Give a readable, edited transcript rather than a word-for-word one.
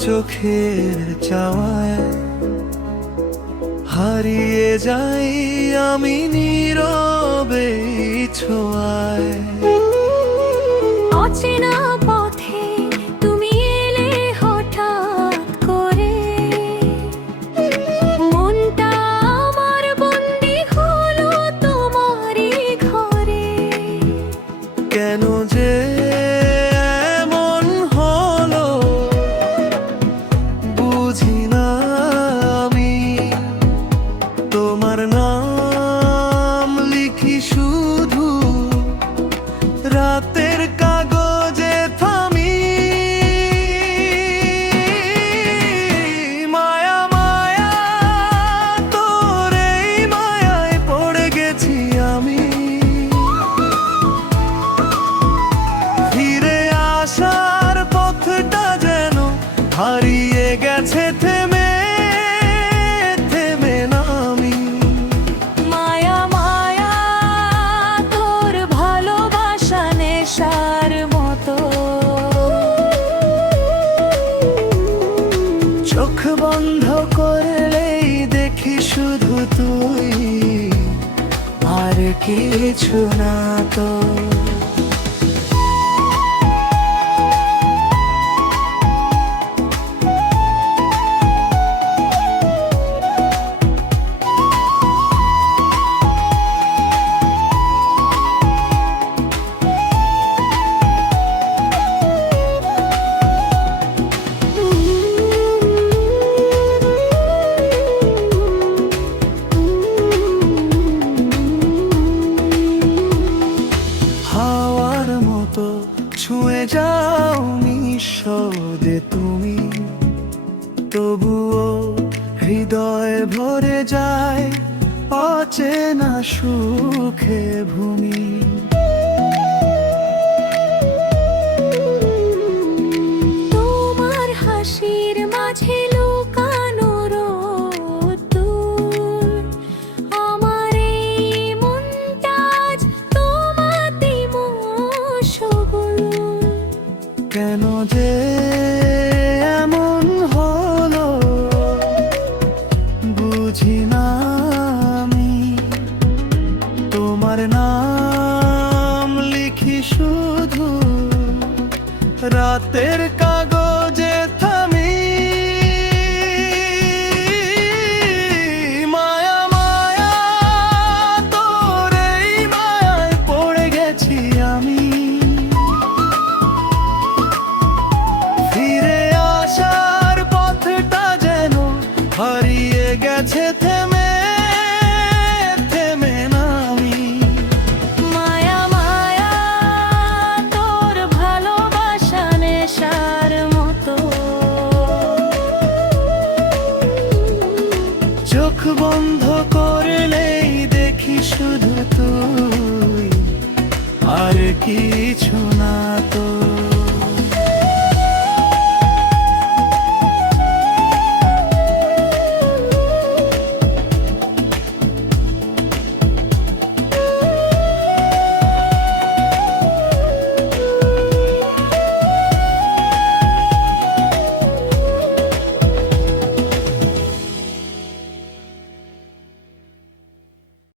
চোখের চাওয়ায় হারিয়ে যাই আমি নীরবে ছোঁয়ায়। অচেনা পথে তুমি এলে হঠাৎ করে, মনটা আমার বন্দি হলো তোমারই ঘরে। কেন যে এমন হলো বুঝি না আমি, তোমার নাম লিখি শুধু রাতের কাগজে থামি। মায়া মায়া তোর এই মায়ায় পড়ে গেছি আমি, ফিরে আসার পথটা যেন হারিয়ে গেছে থেমে থেমে নামি। মায়া মায়া তোর ভালোবাসা নেশার মতো, চোখ বন্ধ করলেই দেখি শুধু তুই, আর কিছু না তো। হাওয়ার মতো ছুঁয়ে যাও নিঃশব্দে তুমি, তবুও হৃদয় ভরে যায় অচেনা সুখে ভূমি। তোমার হাসির মাঝে লুকানো রোদ্দুর, আমার এই মনটা আজ তোমাতে মশগুল। কেন যে এমন হলো বুঝি না আমি, তোমার নাম লিখি শুধু রাতের